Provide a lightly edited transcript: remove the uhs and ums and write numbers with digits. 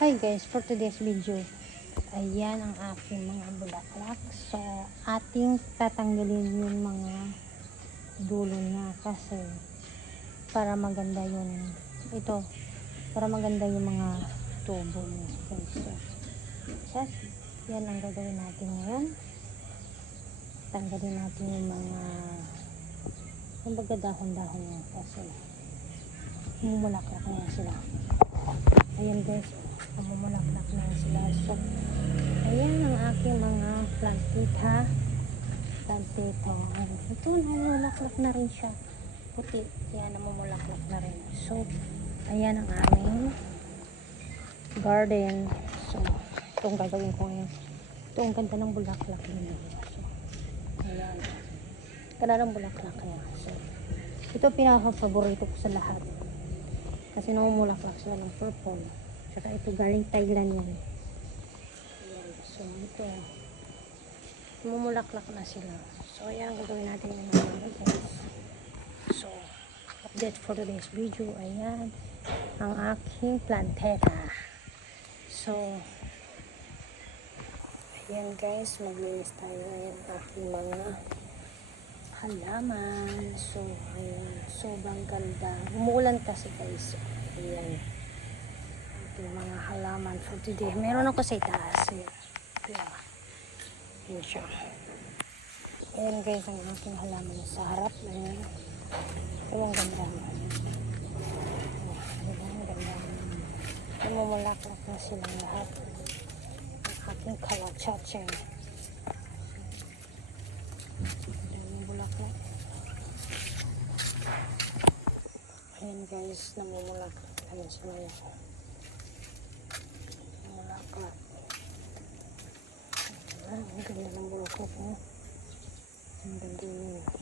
Hi guys, for today's video, ayan ang aking mga bulaklak. So, ating tatanggalin yung mga dulo niya kasi para maganda yun. Ito, para maganda yung mga tubo niya. Okay, so, yan ang gagawin natin ngayon. Tanggalin natin yung mga kumbaga dahon-dahon niya kasi mumulaklak na yan sila. Ayan guys, mamumulaklak na yan sila. So, ayan ang aking mga plantita. Plantito. Ito, namumulaklak na rin siya. Puti. Ayan, namumulaklak na rin. So, ayan ang aming garden. So, itong gagawin ko ngayon. Ito ang ganda ng bulaklak nila. So, ayan. Ganda ng bulaklak niya. So, ito pinaka-favorito ko sa lahat. Kasi namumulaklak sila ng purple. Saka ito galing Thailand yan. Ayan. So ito. Namumulaklak na sila. So ayan ang gagawin natin yung mga guys. So update for today's video. Ayan ang aking planteta. So ayan guys. Maglinis tayo ngayon ang aking mga halaman. So, ayan. Sobrang ganda. Umuulan kasi guys. So, ayan. Ito yung mga halaman for today. Meron ako sa itaas. Ayan. Ayan siya. Ayan guys ang aking halaman sa harap. Ayan. Ito yung ganda. Ayan, ganda. Namumulaklak na silang lahat. Ang aking kalachache. Ayan guys, namumulaklak naman sila yan. Namumulaklak. Ang ganda ng bulaklak mo. Ang ganda yun.